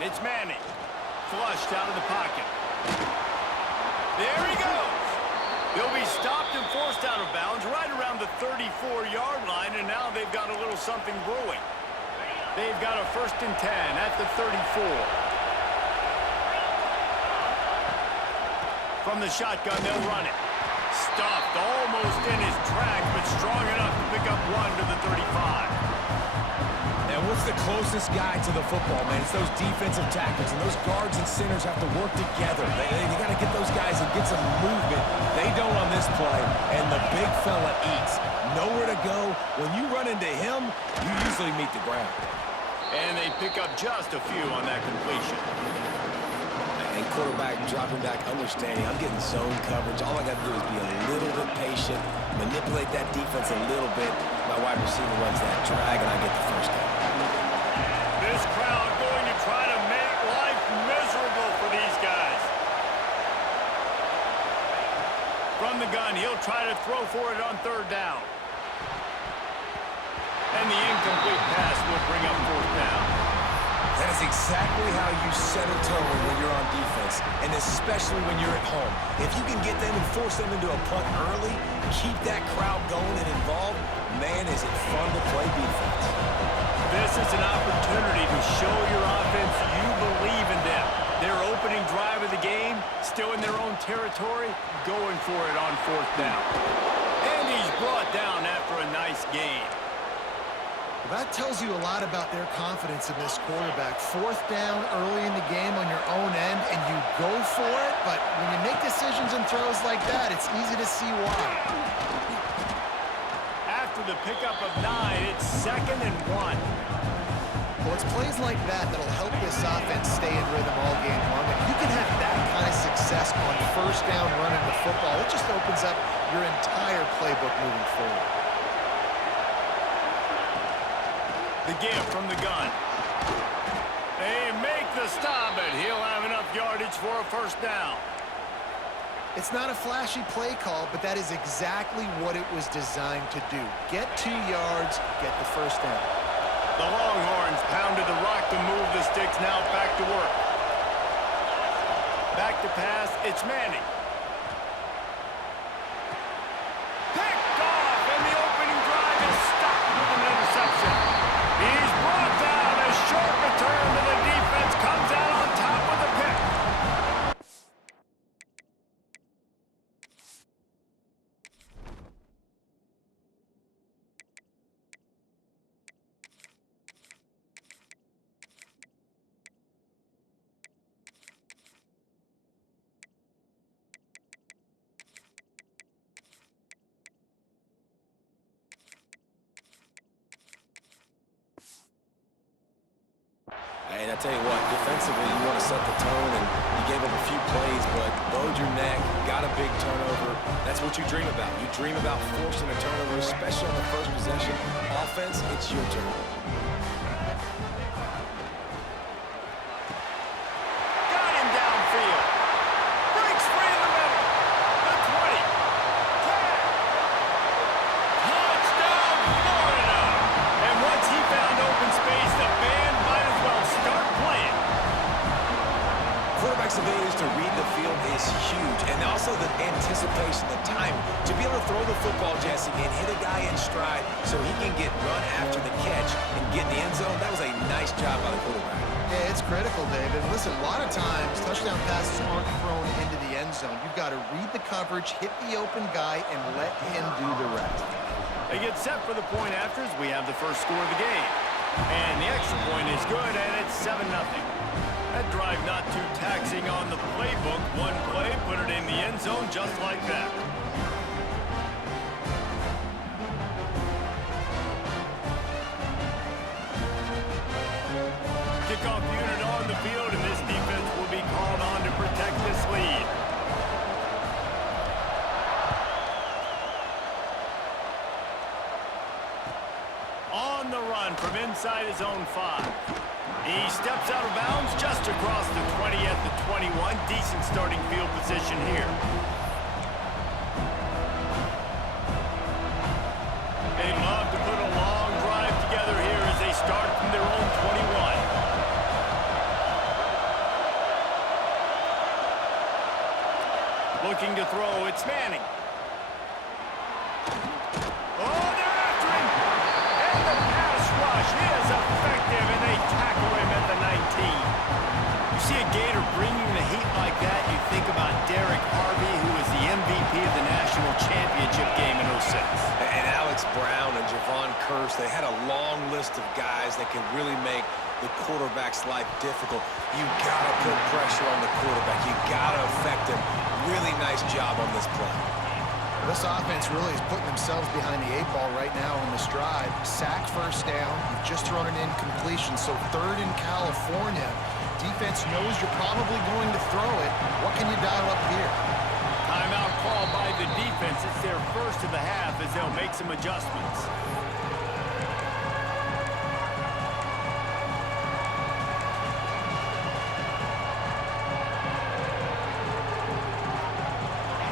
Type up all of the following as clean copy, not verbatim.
line. It's Manning. Flushed out of the pocket. There he goes. He'll be stopped and forced out of bounds right around the 34-yard line, and now they've got a little something brewing. They've got a 1st and 10 at the 34. From the shotgun, they'll run it. Stuffed almost in his tracks, but strong enough to pick up 1 to the 35. And what's the closest guy to the football, man? It's those defensive tackles, and those guards and centers have to work together. They got to get those guys and get some movement. They don't on this play, and the big fella eats. Nowhere to go. When you run into him, you usually meet the ground. And they pick up just a few on that completion. And quarterback dropping back, understanding I'm getting zone coverage. All I got to do is be a little bit patient, manipulate that defense a little bit. My wide receiver runs that drag, and I get the first down. This crowd going to try to make life miserable for these guys. From the gun, he'll try to throw for it on 3rd down. And the incomplete pass will bring up 4th down. That is exactly how you set a tone when you're on defense, and especially when you're at home. If you can get them and force them into a punt early, keep that crowd going and involved, man, is it fun to play defense. This is an opportunity to show your offense you believe in them. Their opening drive of the game, still in their own territory, going for it on 4th down. And he's brought down after a nice gain. That tells you a lot about their confidence in this quarterback. 4th down early in the game on your own end, and you go for it, but when you make decisions and throws like that, it's easy to see why. After the pickup of 9, it's 2nd and 1. Well, it's plays like that that'll help this offense stay in rhythm all game long. If you can have that kind of success on 1st down running the football, it just opens up your entire playbook moving forward. The give from the gun. They make the stop, and he'll have enough yardage for a 1st down. It's not a flashy play call, but that is exactly what it was designed to do. Get 2 yards, get the 1st down. The Longhorns pounded the rock to move the sticks, now back to work. Back to pass, it's Manning. Picked off, and the opening drive is stopped with an interception. He's brought down. A short return to the defense comes out on top with a pick. And I tell you what, defensively, you want to set the tone, and you gave up a few plays, but bowed your neck, got a big turnover. That's what you dream about. You dream about forcing a turnover, especially on the first possession. Offense, it's your turn. Got him downfield. Breaks free in the middle. The 20. 10. Touchdown, Florida. And once he found open space, the band might as well start playing. Quarterback's ability to read the field is huge, and also the anticipation, the time to be able to throw the football, Jesse, and hit a guy in stride so he can get run after the catch and get in the end zone. That was a nice job by the quarterback. Yeah, it's critical, David. Listen, a lot of times, touchdown passes aren't thrown into the end zone. You've got to read the coverage, hit the open guy, and let him do the rest. They get set for the point afters. We have the first score of the game. And the extra point is good, and it's 7-0. That drive not too taxing on the playbook. One play, put it in the end zone just like that. Kickoff unit on the field, and this defense will be called on to protect this lead. On the run from inside his own 5. He steps out of bounds just across the 20 at the 21. Decent starting field position here. They love to put a long drive together here as they start from their own 21. see a Gator bringing the heat like that, you think about Derek Harvey, who was the MVP of the national championship game in '06. And Alex Brown and Javon Curse, they had a long list of guys that can really make the quarterback's life difficult. You gotta put pressure on the quarterback. You gotta affect him. Really nice job on this play. This offense really is putting themselves behind the 8 ball right now on this drive. Sack first down. You've just thrown an incompletion, so third in California. Defense knows you're probably going to throw it. What can you dial up here? Timeout called by the defense. It's their first of the half as they'll make some adjustments.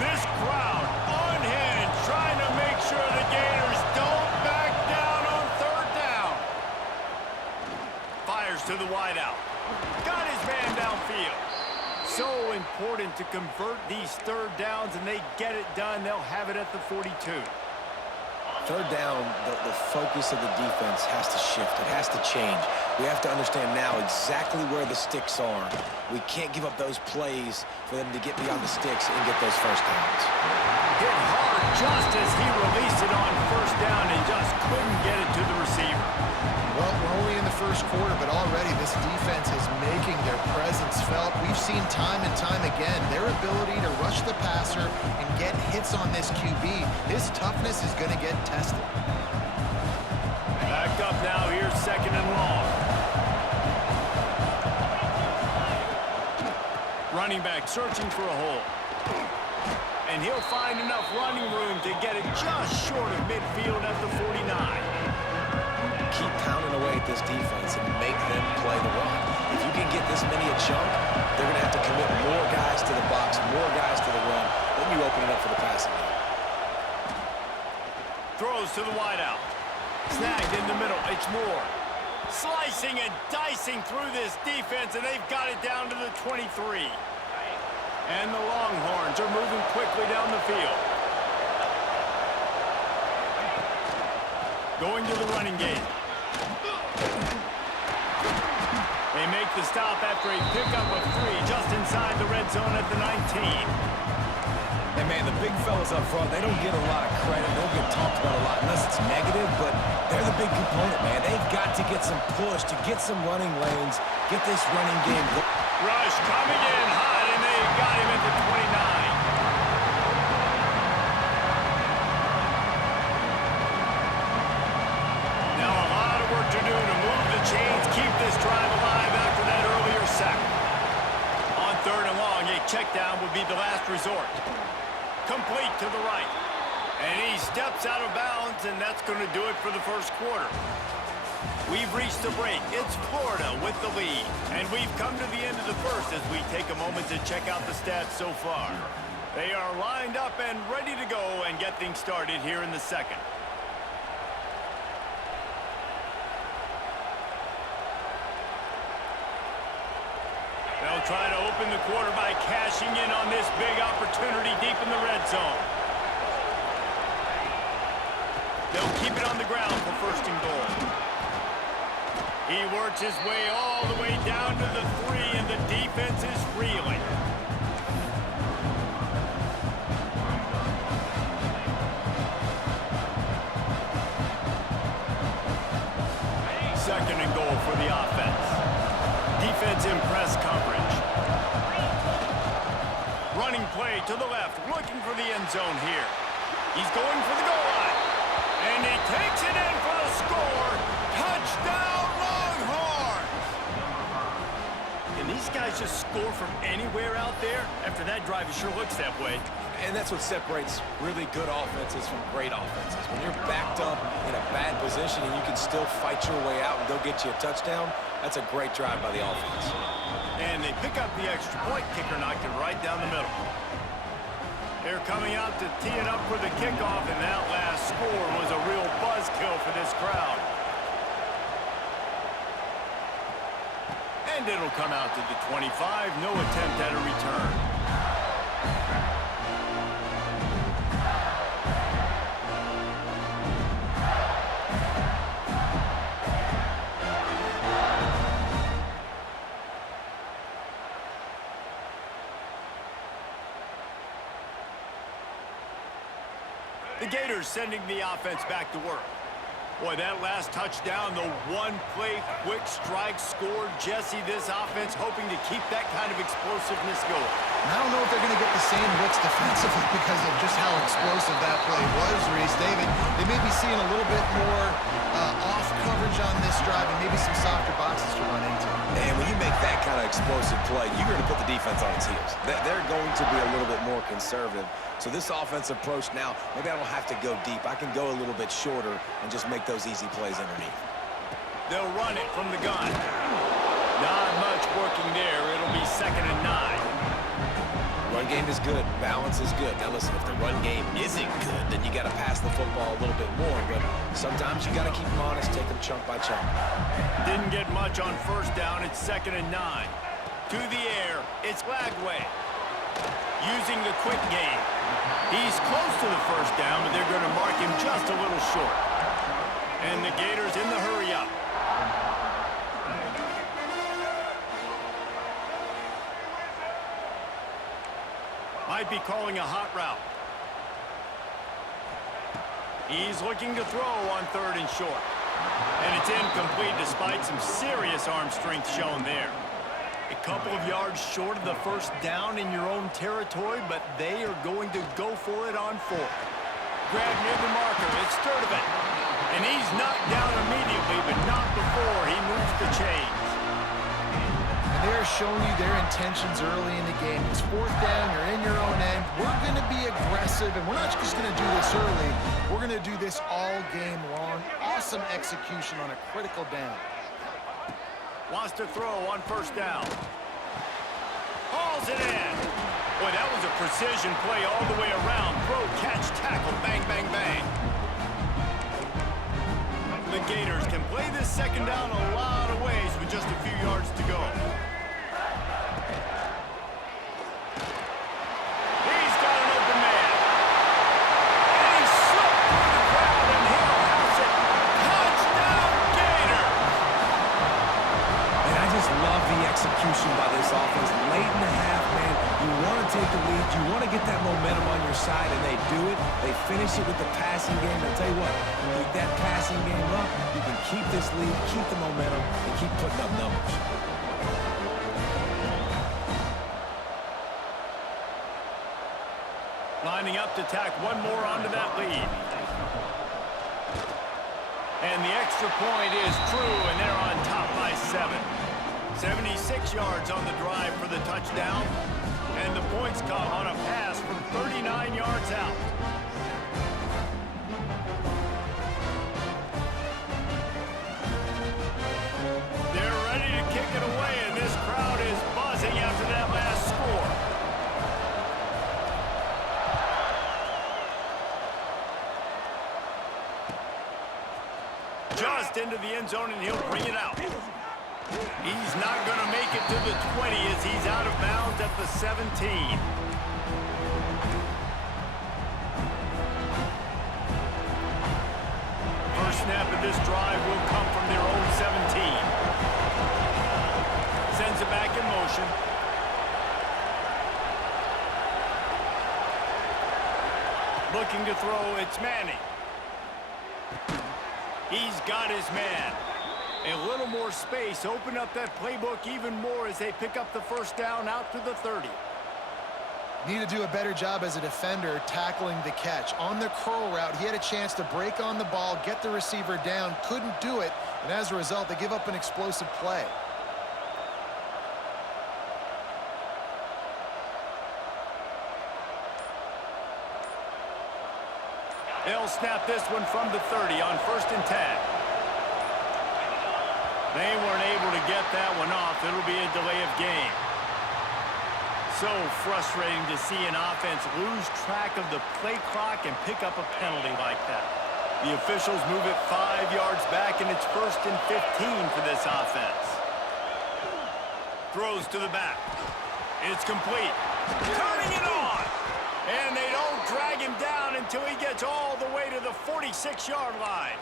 This crowd unhinged, trying to make sure the Gators don't back down on third down. Fires to the wideout. Got his man downfield. So important to convert these third downs, and they get it done. They'll have it at the 42. Third down, the focus of the defense has to shift. It has to change. We have to understand now exactly where the sticks are. We can't give up those plays for them to get beyond the sticks and get those first downs. Hit hard just as he released it on first down and just couldn't get it to the receiver. Well, we're only in the first quarter, but already this defense is making their presence felt. We've seen time and time again their ability to rush the passer and get hits on this QB. His toughness is going to get tested. Back up now. Here's second and long. Running back searching for a hole. And he'll find enough running room to get it just short of midfield at the 49. Keep pounding away at this defense and make them play the run. If you can get this many a chunk, they're going to have to commit more guys to the box, more guys to the run. Then you open it up for the passing game. Throws to the wideout. Snagged in the middle. It's Moore. Slicing and dicing through this defense, and they've got it down to the 23. And the Longhorns are moving quickly down the field. Going to the running game. They make the stop after a pickup of 3 just inside the red zone at the 19. Hey, man, the big fellas up front, they don't get a lot of credit. They don't get talked about a lot unless it's negative, but they're the big component, man. They've got to get some push, to get some running lanes, get this running game. Rush coming in hot, and they got him at the 29. Now a lot of work to do to move the chains, keep this drive alive after that earlier sack. On third and long, a check down would be the last resort. Complete to the right. And he steps out of bounds, and that's going to do it for the first quarter. We've reached the break. It's Florida with the lead. And we've come to the end of the first as we take a moment to check out the stats so far. They are lined up and ready to go and get things started here in the second. They'll try to open the quarter by cashing in on this big opportunity deep in the red zone. They'll keep it on the ground for first and goal. He works his way all the way down to the 3, and the defense is reeling. Second and goal for the offense. Defense in press coverage. Running play to the left, looking for the end zone here. He's going for the goal line. And he takes it in for the score. Touchdown, Longhorns! Can these guys just score from anywhere out there? After that drive, it sure looks that way. And that's what separates really good offenses from great offenses. When you're backed up in a bad position and you can still fight your way out and go get you a touchdown, that's a great drive by the offense. And they pick up the extra point. Kicker knocked it right down the middle. They're coming out to tee it up for the kickoff, and that last score was a real buzzkill for this crowd. And it'll come out to the 25. No attempt at a return. Gators sending the offense back to work. Boy, that last touchdown, the one-play quick strike scored. Jesse, this offense hoping to keep that kind of explosiveness going. And I don't know if they're going to get the same looks defensively because of just how explosive that play was, Reese. David, they may be seeing a little bit more off coverage on this drive and maybe some softer boxes to run into. And when you make that kind of explosive play, you're going to put the defense on its heels. They're going to be a little bit more conservative. So this offense approach now, maybe I don't have to go deep. I can go a little bit shorter and just make those easy plays underneath. They'll run it from the gun. Not much working there. It'll be 2nd and 9. Run game is good. Balance is good. Now listen, if the run game isn't good, then you got to pass the football a little bit more. But sometimes you got to keep them honest, take them chunk by chunk. Didn't get much on 1st down. It's 2nd and 9. To the air. It's Lagway. Using the quick game. He's close to the 1st down, but they're going to mark him just a little short. And the Gators in the hurry up. Might be calling a hot route. He's looking to throw on 3rd and short. And it's incomplete despite some serious arm strength shown there. A couple of yards short of the 1st down in your own territory, but they are going to go for it on 4th. Grab near the marker. It's Sturdivant. And he's knocked down immediately, but not before he moves the chains. And they're showing you their intentions early in the game. It's 4th down. You're in your own end. We're going to be aggressive, and we're not just going to do this early. We're going to do this all game long. Awesome execution on a critical down. Wants to throw on 1st down. Hauls it in. Boy, that was a precision play all the way around. Throw, catch, tackle, bang, bang, bang. The Gators can play this 2nd down a lot of ways with just a few yards to go. He's got an open man. And he slipped through the crowd, and he'll house it. Touchdown, Gators! And I just love the execution by this offense. Late in the half, man, you want to take the lead. You want to get that momentum on your side, and they do it. They finish it with the passing game. I'll tell you what, keep that passing game up. You can keep this lead, keep the momentum, and keep putting up numbers. Lining up to tack one more onto that lead. And the extra point is true, and they're on top by 7. 76 yards on the drive for the touchdown. And the points come on a pass from 39 yards out. They're ready to kick it away, and this crowd is buzzing after that last score. Just into the end zone, and he'll bring it out. He's not going to make it to the 20 as he's out of bounds at the 17. First snap of this drive will come from their own 17. Sends it back in motion. Looking to throw, it's Manning. He's got his man. A little more space, open up that playbook even more as they pick up the 1st down out to the 30. Need to do a better job as a defender tackling the catch. On the curl route, he had a chance to break on the ball, get the receiver down, couldn't do it, and as a result, they give up an explosive play. They'll snap this one from the 30 on 1st and 10. They weren't able to get that one off. It'll be a delay of game. So frustrating to see an offense lose track of the play clock and pick up a penalty like that. The officials move it 5 yards back, and it's 1st and 15 for this offense. Throws to the back. It's complete. Turning it on. And they don't drag him down until he gets all the way to the 46-yard line.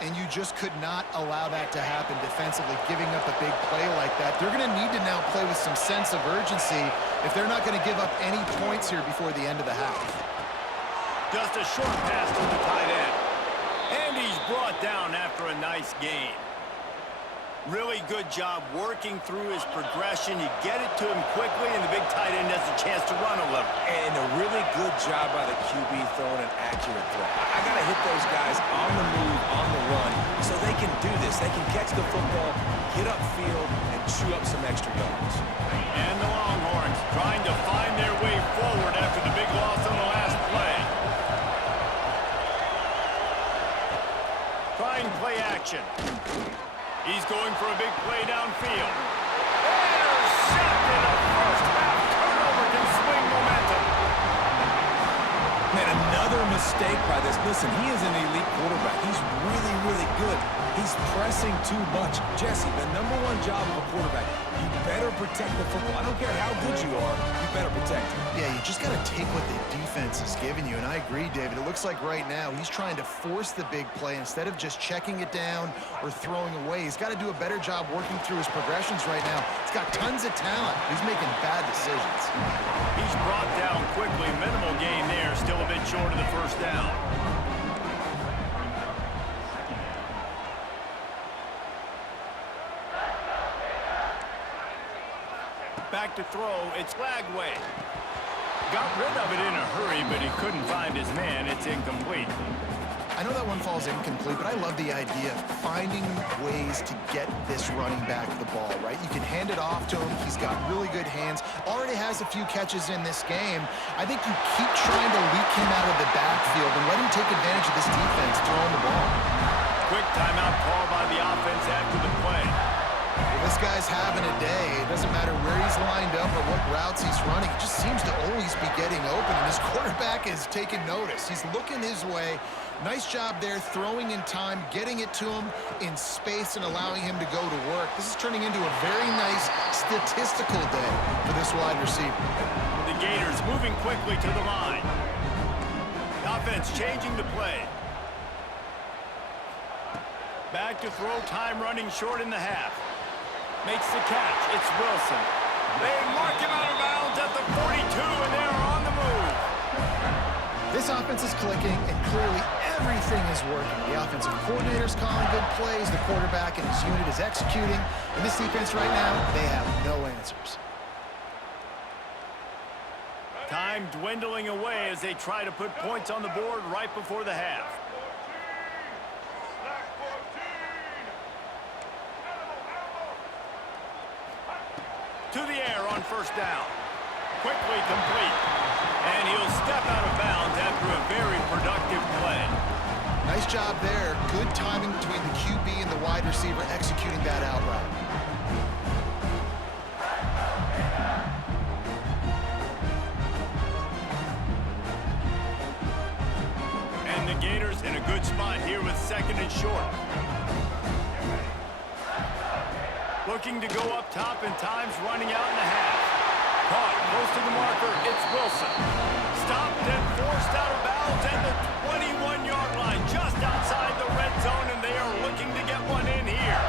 And you just could not allow that to happen defensively, giving up a big play like that. They're going to need to now play with some sense of urgency if they're not going to give up any points here before the end of the half. Just a short pass to the tight end. And he's brought down after a nice gain. Really good job working through his progression. You get it to him quickly, and the big tight end has a chance to run a little. And a really good job by the QB throwing an accurate throw. I got to hit those guys on the move, on the run, so they can do this. They can catch the football, get upfield, and chew up some extra yards. And the Longhorns trying to find their way forward after the big loss on the last play. Trying play action. He's going for a big play downfield. Intercepted! A first-half turnover can swing momentum. Man, another mistake by this. Listen, he is an elite quarterback. He's really, really good. He's pressing too much. Jesse, the number one job of a quarterback, you better protect the football. I don't care how good you are, you better protect it. Yeah, you just got to take what the defense is giving you, and I agree, David. It looks like right now he's trying to force the big play instead of just checking it down or throwing away. He's got to do a better job working through his progressions right now. He's got tons of talent. He's making bad decisions. He's brought down quickly. Minimal gain there. Still a bit short of the first down. Back to throw. It's Lagway. Got rid of it in a hurry, but he couldn't find his man. It's incomplete. I know that one falls incomplete, but I love the idea of finding ways to get this running back the ball, right? You can hand it off to him. He's got really good hands. Already has a few catches in this game. I think you keep trying to leak him out of the backfield and let him take advantage of this defense throwing the ball. Quick timeout call by the offense after the play. Well, this guy's having a day. It doesn't matter where he's lined up or what routes he's running. He just seems to always be getting open, and his quarterback is taking notice. He's looking his way. Nice job there, throwing in time, getting it to him in space, and allowing him to go to work. This is turning into a very nice statistical day for this wide receiver. The Gators moving quickly to the line. Offense changing the play. Back to throw, time running short in the half. Makes the catch. It's Wilson. They mark him out of bounds at the 42, and they are on the move. This offense is clicking, and clearly everything is working. The offensive coordinator's calling good plays. The quarterback and his unit is executing. And this defense right now, they have no answers. Time dwindling away as they try to put points on the board right before the half. To the air on first down. Quickly complete. And he'll step out of bounds after a very productive play. Nice job there. Good timing between the QB and the wide receiver executing that out route. And the Gators in a good spot here with second and short. Looking to go up top, and time's running out in the half. Caught close to the marker. It's Wilson. Stopped and forced out of bounds at the 21-yard line, just outside the red zone, and they are looking to get one in here.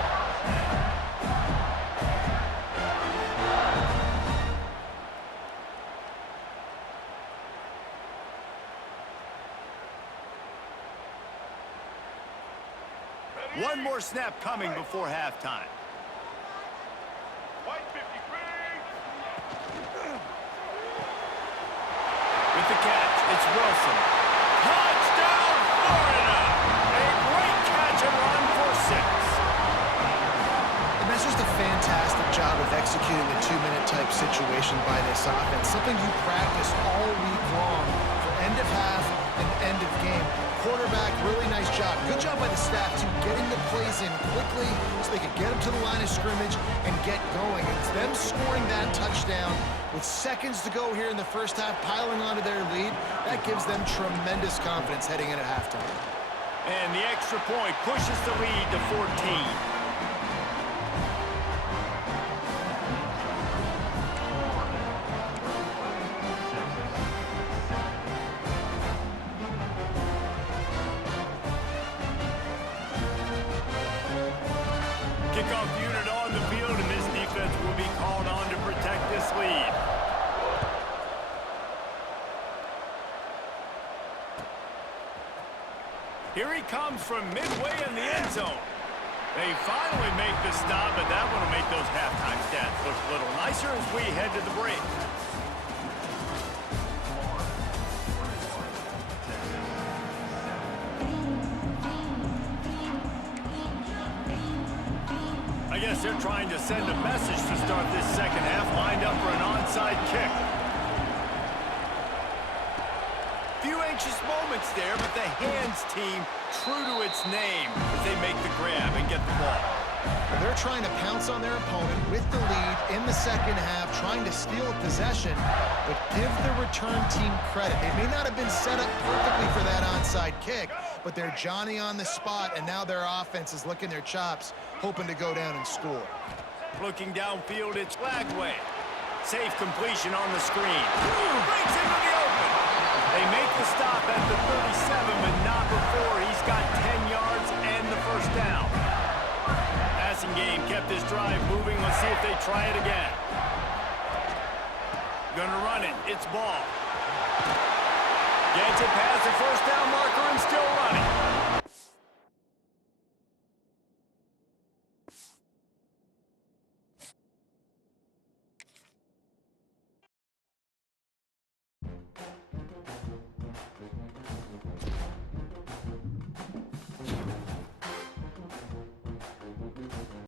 One more snap coming before halftime. With the catch, it's Wilson. Touchdown, Florida! A great catch and run for 6. And that's just a fantastic job of executing the two-minute type situation by this offense. Something you practice all week long for end of half and end of game. Quarterback, really nice job. Good job by the staff, too, getting the plays in quickly so they could get them to the line of scrimmage and get going. It's them scoring that touchdown with seconds to go here in the first half, piling onto their lead. That gives them tremendous confidence heading in at halftime. And the extra point pushes the lead to 14. Kickoff unit on the field, and this defense will be called on to protect this lead. Here he comes from midway in the end zone. They finally make the stop, but that one will make those halftime stats look a little nicer as we head to the break. I guess they're trying to send a message to start this second half, lined up for an onside kick. Few anxious moments there, but the hands team true to its name as they make the grab and get the ball. Well, they're trying to pounce on their opponent with the lead in the second half, trying to steal a possession, but give the return team credit. They may not have been set up perfectly for that onside kick, but they're Johnny on the spot, and now their offense is licking their chops, hoping to go down and score. Looking downfield, it's Lagway. Safe completion on the screen. Breaks into the open. They make the stop at the 37, but not before he's got 10 yards and the first down. Passing game kept this drive moving. Let's see if they try it again. Gonna run it. It's ball. Gets it past the first down marker and still running.